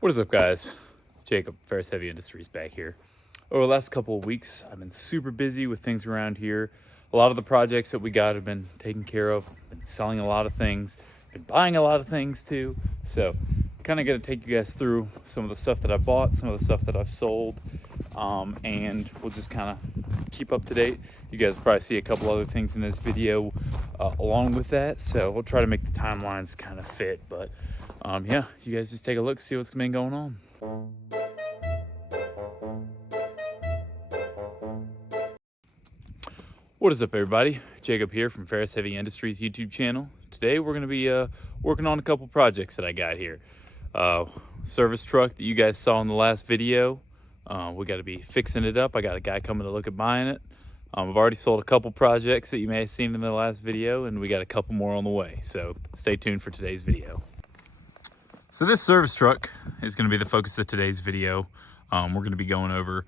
What is up, guys? Jacob, Ferris Heavy Industries back here. Over the last couple of weeks, I've been super busy with things around here. A lot of the projects that we got have been taken care of. Been selling a lot of things, been buying a lot of things too. So, kind of going to take you guys through some of the stuff that I bought, some of the stuff that I've sold, and we'll just kind of keep up to date. You guys will probably see a couple other things in this video along with that. So, we'll try to make the timelines kind of fit, but yeah, you guys just take a look, see what's been going on. What is up, everybody? Jacob here from Ferris Heavy Industries YouTube channel. Today we're going to be working on a couple projects that I got here. Service truck that you guys saw in the last video. We got to be fixing it up. I got a guy coming to look at buying it. I've already sold a couple projects that you may have seen in the last video, and we got a couple more on the way. So stay tuned for today's video. So this service truck is going to be the focus of today's video. We're going to be going over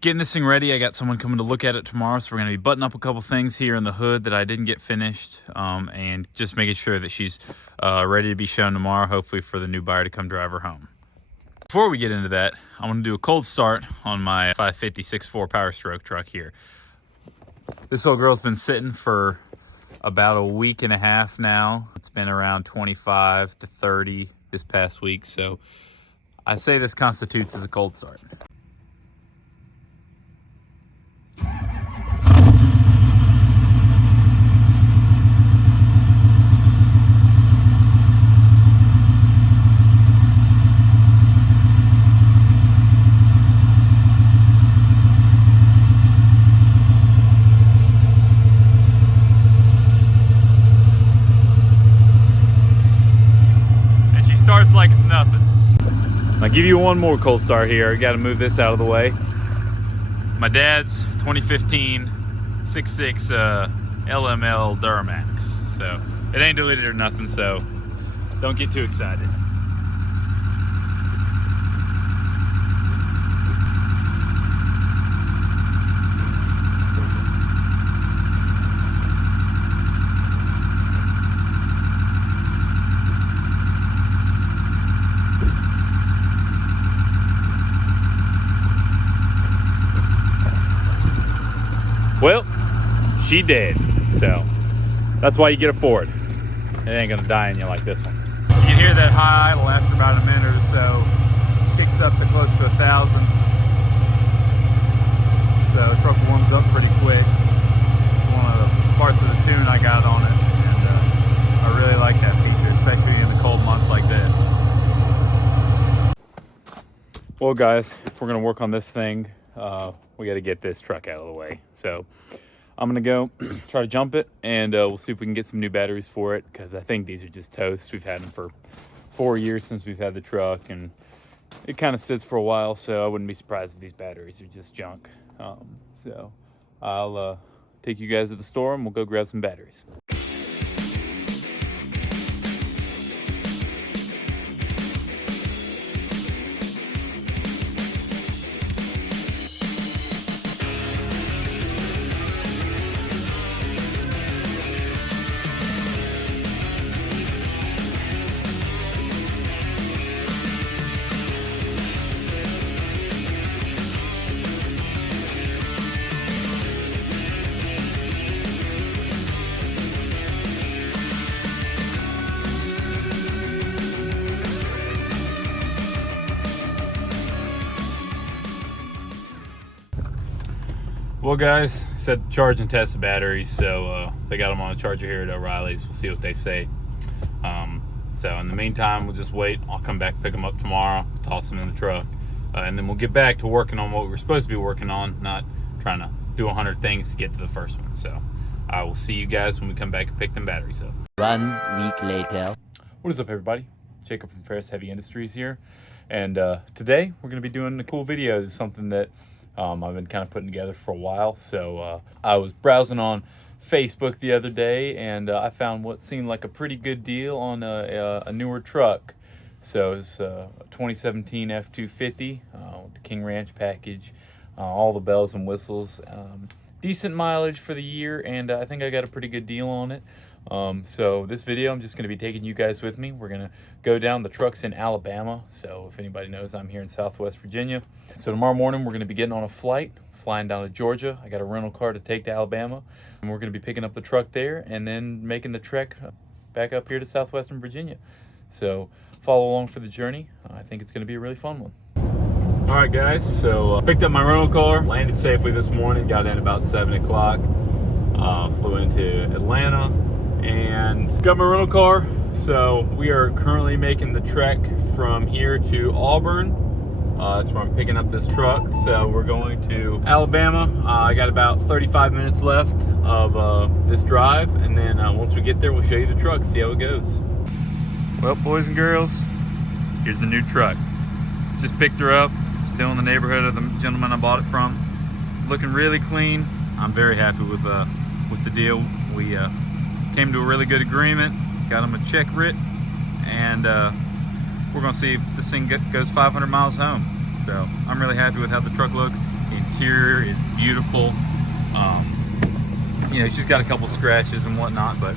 getting this thing ready. I got someone coming to look at it tomorrow, so we're going to be buttoning up a couple things here in the hood that I didn't get finished, and just making sure that she's ready to be shown tomorrow, hopefully for the new buyer to come drive her home. Before we get into that, I want to do a cold start on my 550 6.4 Power Stroke truck here. This old girl's been sitting for about a week and a half now. It's been around 25 to 30 this past week, so I say this constitutes as a cold start. Starts like it's nothing. I'll give you one more cold start here. I got to move this out of the way. My dad's 2015 6.6 LML Duramax. So it ain't deleted or nothing, so don't get too excited. Well, she dead, so that's why you get a Ford. It ain't gonna die in you like this one. You can hear that high idle after about a minute or so. Kicks up to close to 1,000. So the truck warms up pretty quick. One of the parts of the tune I got on it, and I really like that feature, especially in the cold months like this. Well, guys, if we're gonna work on this thing, we got to get this truck out of the way. So I'm going to go try to jump it, and we'll see if we can get some new batteries for it, because I think these are just toast. We've had them for 4 years since we've had the truck, and it kind of sits for a while, so I wouldn't be surprised if these batteries are just junk. So I'll take you guys to the store, and we'll go grab some batteries. Well, guys, set the charge and test the batteries, so they got them on the charger here at O'Reilly's. We'll see what they say. So in the meantime, we'll just wait. I'll come back, pick them up tomorrow, toss them in the truck, and then we'll get back to working on what we're supposed to be working on, not trying to do 100 things to get to the first one. So I will see you guys when we come back and pick them batteries up. 1 week later. What is up, everybody? Jacob from Ferris Heavy Industries here, and today we're going to be doing a cool video. It's something that I've been kind of putting together for a while. So I was browsing on Facebook the other day, and I found what seemed like a pretty good deal on a newer truck. So it's a 2017 F-250 with the King Ranch package, all the bells and whistles. Decent mileage for the year, and I think I got a pretty good deal on it. So this video, I'm just going to be taking you guys with me. We're going to go down. The truck's in Alabama, so if anybody knows, I'm here in Southwest Virginia. So tomorrow morning, we're going to be getting on a flight, flying down to Georgia. I got a rental car to take to Alabama, and we're going to be picking up the truck there and then making the trek back up here to Southwestern Virginia. So follow along for the journey. I think it's going to be a really fun one. All right, guys, so picked up my rental car, landed safely this morning, got in about 7 o'clock, flew into Atlanta, and got my rental car. So we are currently making the trek from here to Auburn. That's where I'm picking up this truck. So we're going to Alabama. I got about 35 minutes left of this drive, and then once we get there, we'll show you the truck, see how it goes. Well, boys and girls, here's the new truck. Just picked her up. Still in the neighborhood of the gentleman I bought it from. Looking really clean. I'm very happy with the deal. We came to a really good agreement. Got him a check writ, and we're gonna see if this thing goes 500 miles home. So I'm really happy with how the truck looks. The interior is beautiful. You know, she's got a couple scratches and whatnot, but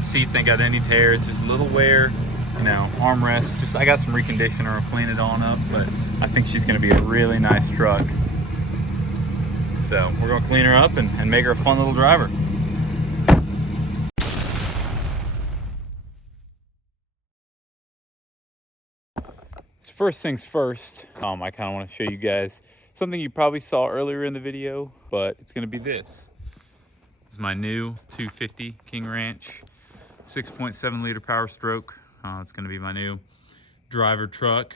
seats ain't got any tears, just a little wear. You know, armrest. Just I got some reconditioner. I'll clean it on up, but I think she's going to be a really nice truck. So we're going to clean her up and make her a fun little driver. So first things first, I kind of want to show you guys something you probably saw earlier in the video, but it's going to be this. This is my new 250 King Ranch 6.7 liter Power Stroke. It's going to be my new driver truck.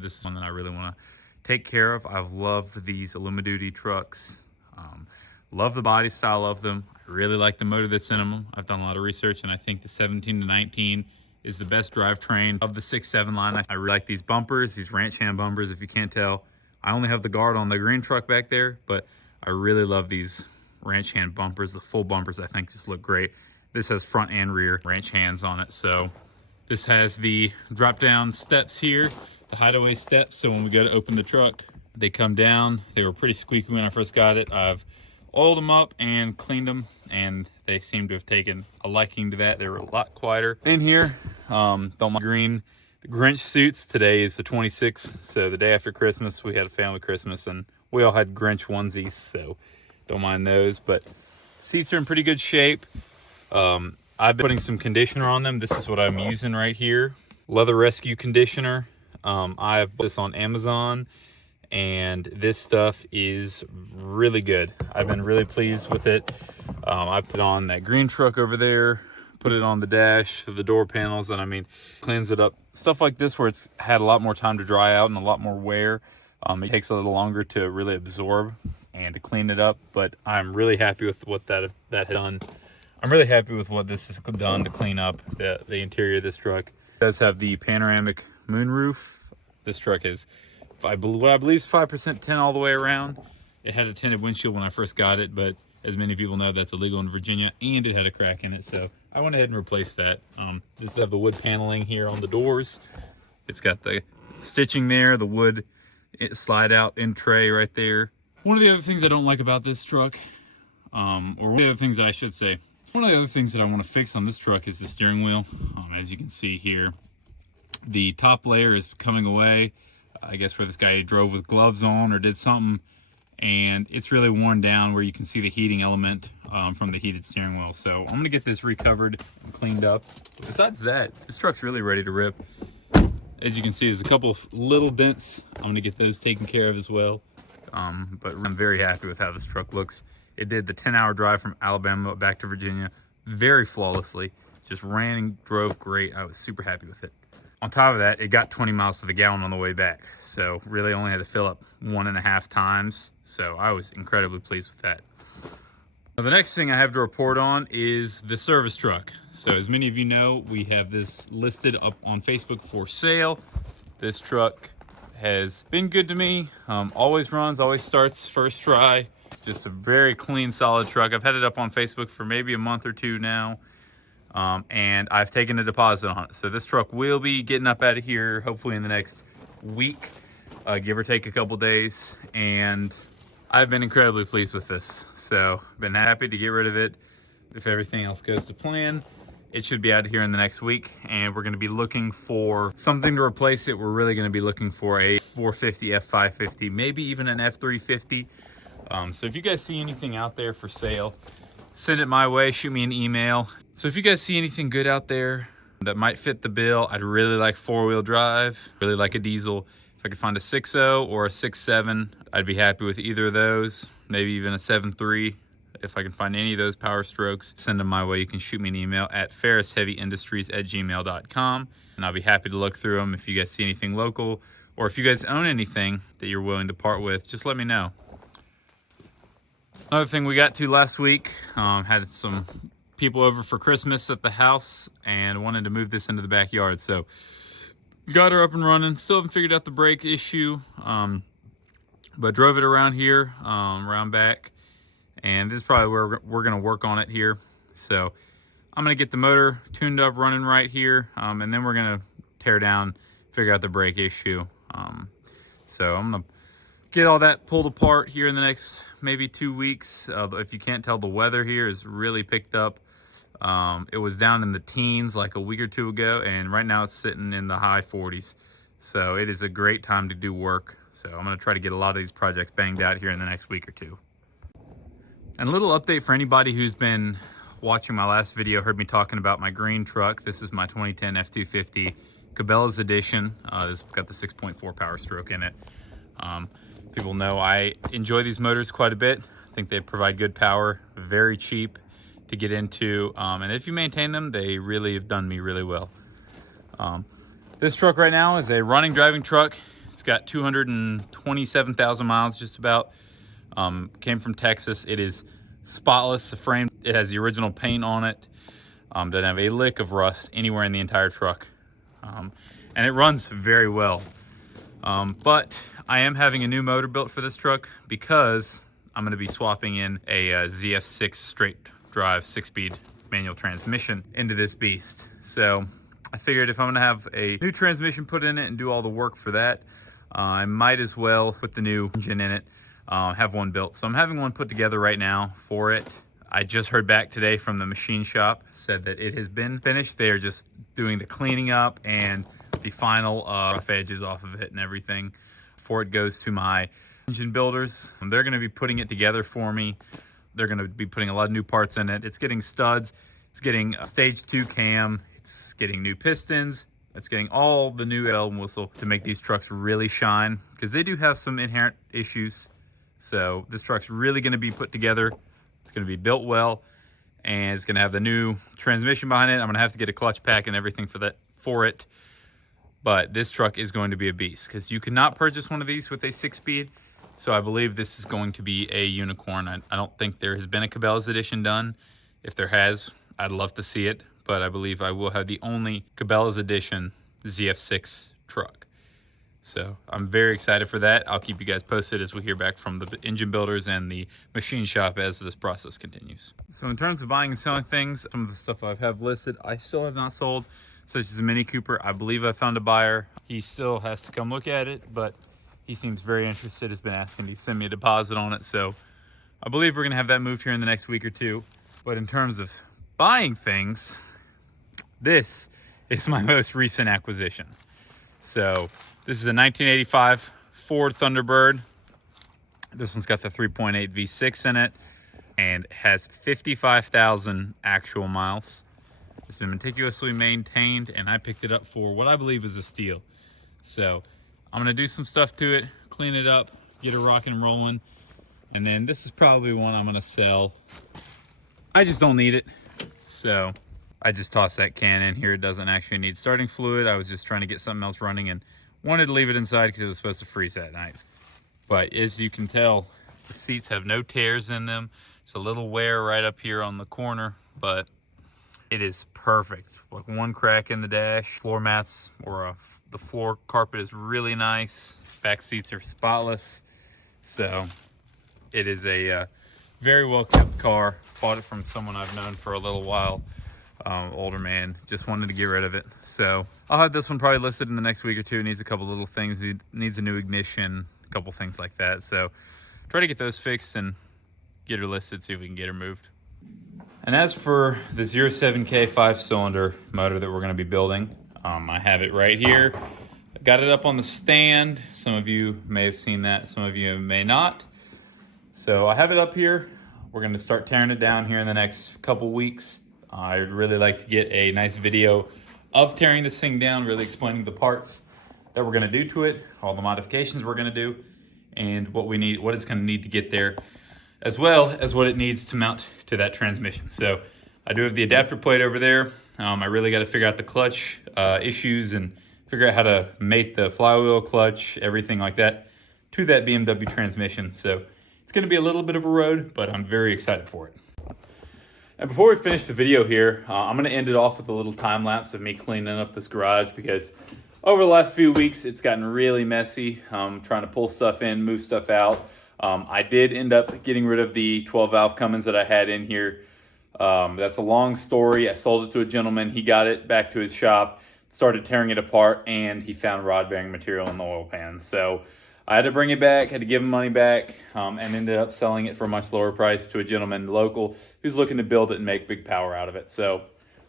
This is one that I really want to take care of. I've loved these Illumi-Duty trucks. Love the body style of them. I really like the motor that's in them. I've done a lot of research, and I think the 17 to 19 is the best drivetrain of the 6.7 line. I really like these bumpers, these ranch hand bumpers. If you can't tell, I only have the guard on the green truck back there, but I really love these ranch hand bumpers. The full bumpers, I think, just look great. This has front and rear ranch hands on it, so this has the drop down steps here, the hideaway steps. So when we go to open the truck, they come down. They were pretty squeaky when I first got it. I've oiled them up and cleaned them, and they seem to have taken a liking to that. They were a lot quieter. In here, don't mind green the Grinch suits. Today is the 26th, so the day after Christmas, we had a family Christmas, and we all had Grinch onesies, so don't mind those. But seats are in pretty good shape. I've been putting some conditioner on them. This is what I'm using right here. Leather Rescue conditioner. I have bought this on Amazon, and this stuff is really good. I've been really pleased with it. I put on that green truck over there, put it on the dash, the door panels, and I mean, cleans it up. Stuff like this where it's had a lot more time to dry out and a lot more wear. It takes a little longer to really absorb and to clean it up, but I'm really happy with what that had done. I'm really happy with what this has done to clean up the interior of this truck. It does have the panoramic moonroof. This truck is, what I believe is 5% tint all the way around. It had a tinted windshield when I first got it, but as many people know, that's illegal in Virginia, and it had a crack in it, so I went ahead and replaced that. This has the wood paneling here on the doors. It's got the stitching there, the wood slide out in tray right there. One of the other things I don't like about this truck, or one of the other things I should say, one of the other things that I want to fix on this truck is the steering wheel. As you can see here, the top layer is coming away. I guess where this guy drove with gloves on or did something, and it's really worn down where you can see the heating element from the heated steering wheel. So I'm going to get this recovered and cleaned up. Besides that, this truck's really ready to rip. As you can see, there's a couple of little dents. I'm going to get those taken care of as well. But I'm very happy with how this truck looks. It did the 10-hour drive from Alabama back to Virginia very flawlessly. Just ran and drove great. I was super happy with it. On top of that, it got 20 miles to the gallon on the way back. So really only had to fill up 1.5 times. So I was incredibly pleased with that. Now, the next thing I have to report on is the service truck. So as many of you know, we have this listed up on Facebook for sale. This truck has been good to me. Always runs, always starts first try. Just a very clean, solid truck. I've had it up on Facebook for maybe a month or two now. And I've taken a deposit on it. So this truck will be getting up out of here hopefully in the next week, give or take a couple days. And I've been incredibly pleased with this. So been happy to get rid of it. if everything else goes to plan, it should be out here in the next week, and we're going to be looking for something to replace it. We're really going to be looking for a 450 F550, maybe even an F350. So if you guys see anything out there for sale, send it my way, shoot me an email. So if you guys see anything good out there that might fit the bill, I'd really like 4-wheel drive, really like a diesel. If I could find a 6.0 or a 6.7, I'd be happy with either of those, maybe even a 7.3. If I can find any of those power strokes, send them my way. You can shoot me an email at ferrisheavyindustries@gmail.com, and I'll be happy to look through them. If you guys see anything local, or if you guys own anything that you're willing to part with, just let me know. Another thing we got to last week, had some people over for Christmas at the house and wanted to move this into the backyard. So got her up and running. Still haven't figured out the brake issue, but drove it around here, around back. And this is probably where we're going to work on it here. So I'm going to get the motor tuned up, running right here, and then we're going to tear down, figure out the brake issue. So I'm going to get all that pulled apart here in the next maybe 2 weeks. If you can't tell, the weather here is really picked up. It was down in the teens like a week or two ago, and right now it's sitting in the high 40s. So it is a great time to do work. So I'm going to try to get a lot of these projects banged out here in the next week or two. And a little update for anybody who's been watching my last video, heard me talking about my green truck. This is my 2010 F250 Cabela's Edition. It's got the 6.4 power stroke in it. People know I enjoy these motors quite a bit. I think they provide good power, very cheap to get into. And if you maintain them, they really have done me really well. This truck right now is a running driving truck. It's got 227,000 miles just about. Came from Texas. It is spotless. The frame, it has the original paint on it. Doesn't have a lick of rust anywhere in the entire truck. And it runs very well. But I am having a new motor built for this truck because I'm going to be swapping in a ZF6 straight drive 6-speed manual transmission into this beast. So I figured if I'm going to have a new transmission put in it and do all the work for that, I might as well put the new engine in it. Have one built. So I'm having one put together right now for it. I just heard back today from the machine shop, said that it has been finished. They're just doing the cleaning up and the final rough edges off of it and everything before it goes to my engine builders. They're going to be putting it together for me. They're going to be putting a lot of new parts in it. It's getting studs. It's getting a stage 2 cam. It's getting new pistons. It's getting all the new bell and whistle to make these trucks really shine, because they do have some inherent issues. So this truck's really going to be put together. It's going to be built well, and it's going to have the new transmission behind it. I'm going to have to get a clutch pack and everything for it. But this truck is going to be a beast, because you cannot purchase one of these with a 6-speed. So I believe this is going to be a unicorn. I don't think there has been a Cabela's edition done. If there has, I'd love to see it. But I believe I will have the only Cabela's edition ZF6 truck. So I'm very excited for that. I'll keep you guys posted as we hear back from the engine builders and the machine shop as this process continues. So in terms of buying and selling things, some of the stuff I have listed, I still have not sold, such as a Mini Cooper. I believe I found a buyer. He still has to come look at it, but he seems very interested. Has been asking me to send me a deposit on it. So I believe we're gonna have that moved here in the next week or two. But in terms of buying things, this is my most recent acquisition. So this is a 1985 Ford Thunderbird. This one's got the 3.8 V6 in it and has 55,000 actual miles. It's been meticulously maintained, and I picked it up for what I believe is a steal. So I'm gonna do some stuff to it, clean it up, get it rocking and rolling. And then this is probably one I'm gonna sell. I just don't need it. So I just tossed that can in here. It doesn't actually need starting fluid. I was just trying to get something else running and wanted to leave it inside because it was supposed to freeze that night. But as you can tell, the seats have no tears in them. It's a little wear right up here on the corner, but it is perfect. Like one crack in the dash. Floor mats or the floor carpet is really nice. Back seats are spotless. So it is a very well kept car. Bought it from someone I've known for a little while. Older man, just wanted to get rid of it. So I'll have this one probably listed in the next week or two. It needs a couple little things. It needs a new ignition, a couple things like that. So try to get those fixed and get her listed, see if we can get her moved. And as for the 07K 5-cylinder motor that we're going to be building, I have it right here. I got it up on the stand. Some of you may have seen that, some of you may not. So I have it up here. We're going to start tearing it down here in the next couple weeks. I'd really like to get a nice video of tearing this thing down, really explaining the parts that we're going to do to it, all the modifications we're going to do, and what we need, what it's going to need to get there, as well as what it needs to mount to that transmission. So I do have the adapter plate over there. I really got to figure out the clutch issues and figure out how to mate the flywheel, clutch, everything like that to that BMW transmission. So it's going to be a little bit of a road, but I'm very excited for it. And before we finish the video here, I'm going to end it off with a little time lapse of me cleaning up this garage, because over the last few weeks it's gotten really messy. Trying to pull stuff in, move stuff out. I did end up getting rid of the 12 valve Cummins that I had in here. That's a long story. I sold it to a gentleman. He got it back to his shop, started tearing it apart, and he found rod bearing material in the oil pan. So I had to bring it back, had to give him money back, and ended up selling it for a much lower price to a gentleman local who's looking to build it and make big power out of it. So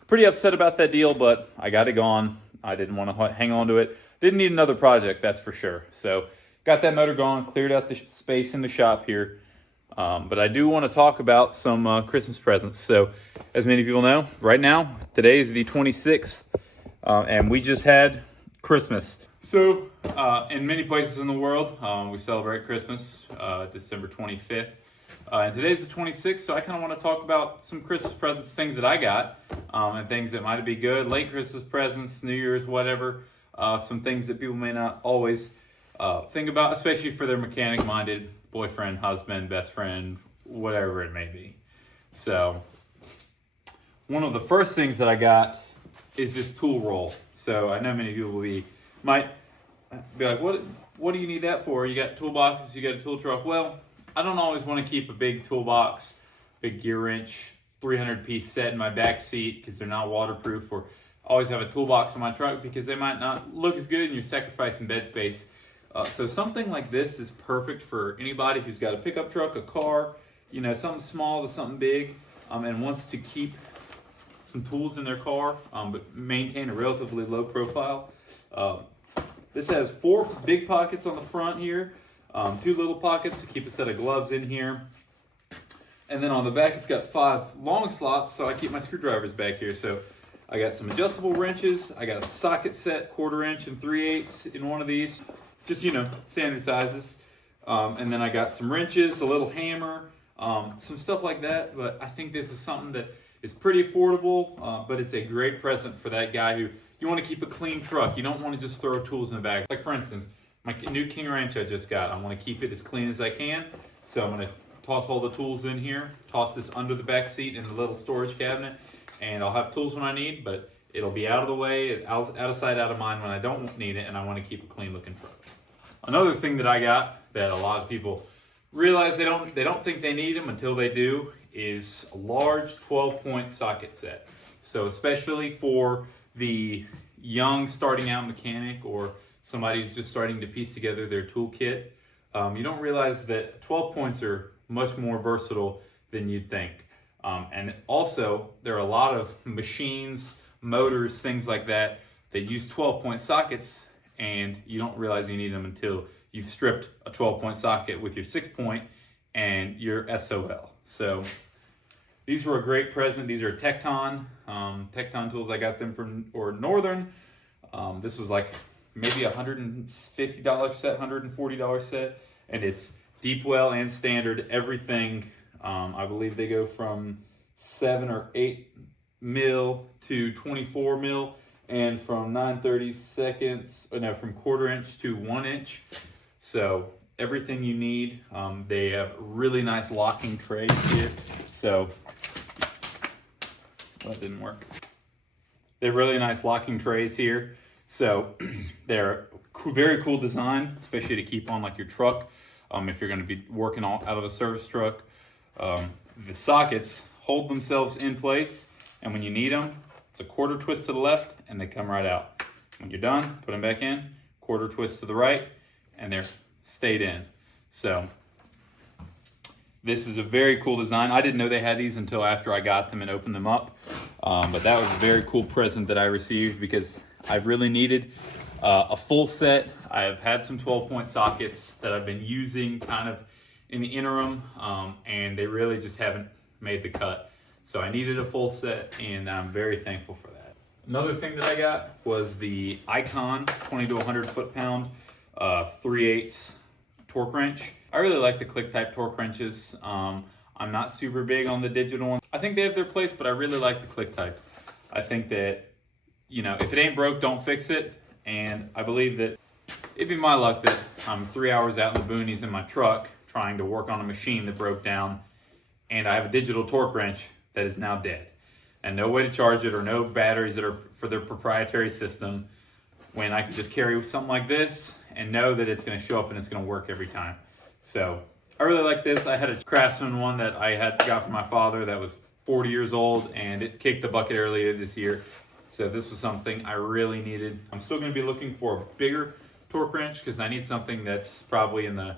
pretty upset about that deal, but I got it gone. I didn't want to hang on to it. Didn't need another project, that's for sure. So got that motor gone, cleared out the space in the shop here. But I do want to talk about some Christmas presents. So as many people know, right now, today is the 26th, and we just had Christmas. So in many places in the world, we celebrate Christmas, December 25th. And today's the 26th, so I kind of want to talk about some Christmas presents, things that I got, and things that might be good, late Christmas presents, New Year's, whatever. Some things that people may not always think about, especially for their mechanic-minded boyfriend, husband, best friend, whatever it may be. So one of the first things that I got is this tool roll. So I know many people might be like, what do you need that for? You got toolboxes, you got a tool truck. Well, I don't always want to keep a big toolbox, big gear wrench, 300-piece set in my back seat because they're not waterproof, or always have a toolbox in my truck because they might not look as good and you're sacrificing bed space. So something like this is perfect for anybody who's got a pickup truck, a car, you know, something small to something big, and wants to keep some tools in their car, but maintain a relatively low profile. This has 4 big pockets on the front here, 2 little pockets to keep a set of gloves in here. And then on the back, it's got 5 long slots, so I keep my screwdrivers back here. So I got some adjustable wrenches. I got a socket set, 1/4 inch and 3/8 in one of these. Just, you know, standard sizes. And then I got some wrenches, a little hammer, some stuff like that. But I think this is something that is pretty affordable, but it's a great present for that guy who, you want to keep a clean truck. You don't want to just throw tools in the bag. Like for instance, my new King wrench I just got. I want to keep it as clean as I can. So I'm going to toss all the tools in here, toss this under the back seat in the little storage cabinet, and I'll have tools when I need, but it'll be out of the way, out of sight, out of mind when I don't need it, and I want to keep a clean looking truck. Another thing that I got that a lot of people realize they don't think they need them until they do is a large 12-point socket set. So especially for the young starting out mechanic or somebody who's just starting to piece together their toolkit, you don't realize that 12 points are much more versatile than you'd think. And also, there are a lot of machines, motors, things like that use 12-point sockets, and you don't realize you need them until you've stripped a 12-point socket with your 6-point and your SOL. So these were a great present. These are Tecton tools. I got them from Northern. This was like maybe $150 set, $140 set, and it's deep well and standard. Everything, I believe they go from 7 or 8 mil to 24 mil, and from 9/32, from 1/4 inch to 1 inch. So everything you need. They have really nice locking trays here. So that didn't work. They have really nice locking trays here. So they're very cool design, especially to keep on like your truck. If you're going to be working out of a service truck, the sockets hold themselves in place, and when you need them, it's a 1/4 twist to the left, and they come right out. When you're done, put them back in, 1/4 twist to the right, and they're stayed in. So This is a very cool design. I didn't know they had these until after I got them and opened them up. But that was a very cool present that I received because I've really needed a full set. I've had some 12-point sockets that I've been using kind of in the interim, and they really just haven't made the cut. So I needed a full set, and I'm very thankful for that. Another thing that I got was the Icon 20 to 100 foot-pound 3/8 torque wrench. I really like the click type torque wrenches. I'm not super big on the digital ones. I think they have their place, but I really like the click type. I think that, you know, if it ain't broke, don't fix it. And I believe that it'd be my luck that I'm 3 hours out in the boonies in my truck trying to work on a machine that broke down, and I have a digital torque wrench that is now dead, and no way to charge it or no batteries that are for their proprietary system, when I can just carry something like this and know that it's going to show up and it's going to work every time. So I really like this. I had a Craftsman one that I got from my father that was 40 years old, and it kicked the bucket earlier this year. So this was something I really needed. I'm still going to be looking for a bigger torque wrench because I need something that's probably in the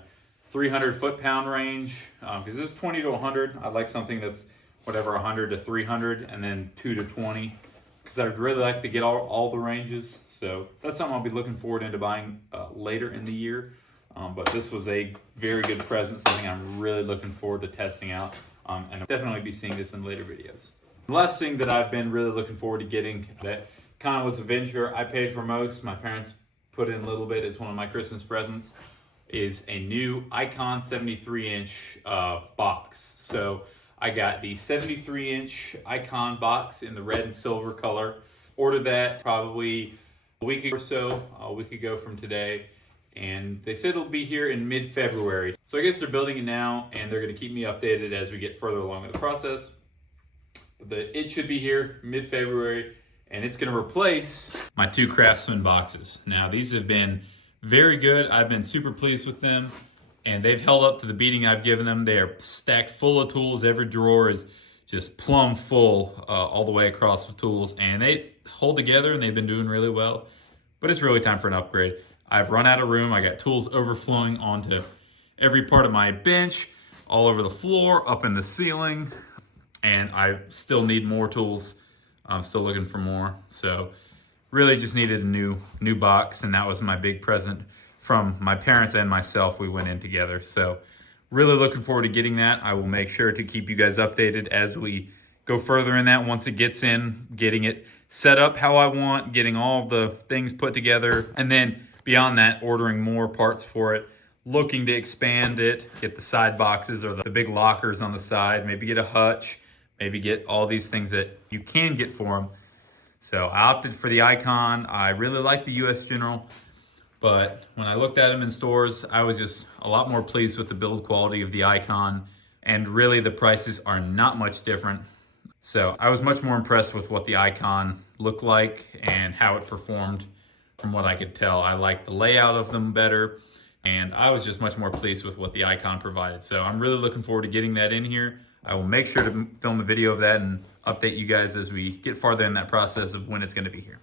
300 foot-pound range. Because this is 20 to 100. I'd like something that's whatever, 100 to 300, and then 2 to 20. Because I'd really like to get all the ranges. So that's something I'll be looking forward into buying later in the year. But this was a very good present, something I'm really looking forward to testing out. And I'll definitely be seeing this in later videos. The last thing that I've been really looking forward to getting that kind of was a venture I paid for most, my parents put in a little bit as one of my Christmas presents, is a new Icon 73-inch box. So I got the 73-inch Icon box in the red and silver color. Ordered that probably a week ago from today. And they said it'll be here in mid-February. So I guess they're building it now, and they're going to keep me updated as we get further along in the process. But it should be here mid-February, and it's going to replace my 2 Craftsman boxes. Now, these have been very good. I've been super pleased with them, and they've held up to the beating I've given them. They are stacked full of tools. Every drawer is just plumb full all the way across with tools, and they hold together, and they've been doing really well. But it's really time for an upgrade. I've run out of room. I got tools overflowing onto every part of my bench, all over the floor, up in the ceiling, and I still need more tools. I'm still looking for more. So really just needed a new box, and that was my big present from my parents and myself. We went in together. So really looking forward to getting that. I will make sure to keep you guys updated as we go further in that. Once it gets in, getting it set up how I want, getting all the things put together, and then beyond that, ordering more parts for it, looking to expand it, get the side boxes or the big lockers on the side, maybe get a hutch, maybe get all these things that you can get for them. So I opted for the Icon. I really like the US General, but when I looked at them in stores, I was just a lot more pleased with the build quality of the Icon, and really the prices are not much different. So I was much more impressed with what the Icon looked like and how it performed. From what I could tell, I liked the layout of them better, and I was just much more pleased with what the Icon provided. So I'm really looking forward to getting that in here. I will make sure to film a video of that and update you guys as we get farther in that process of when it's going to be here.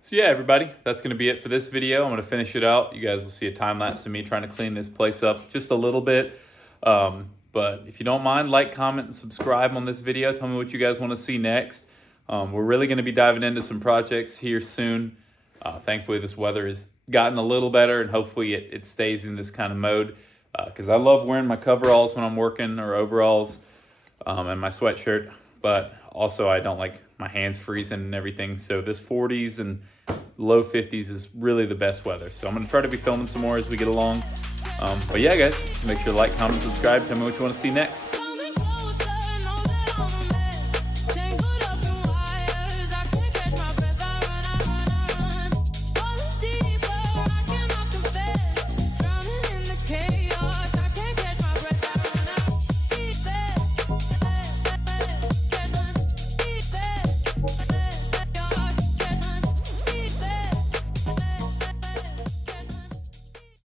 So yeah, everybody, that's going to be it for this video. I'm going to finish it out. You guys will see a time lapse of me trying to clean this place up just a little bit. But if you don't mind, like, comment, and subscribe on this video. Tell me what you guys want to see next. We're really going to be diving into some projects here soon. Thankfully, this weather has gotten a little better, and hopefully it stays in this kind of mode. Because I love wearing my coveralls when I'm working, or overalls, and my sweatshirt. But also, I don't like my hands freezing and everything. So this 40s and low 50s is really the best weather. So I'm going to try to be filming some more as we get along. But yeah, guys, make sure to like, comment, subscribe. Tell me what you want to see next.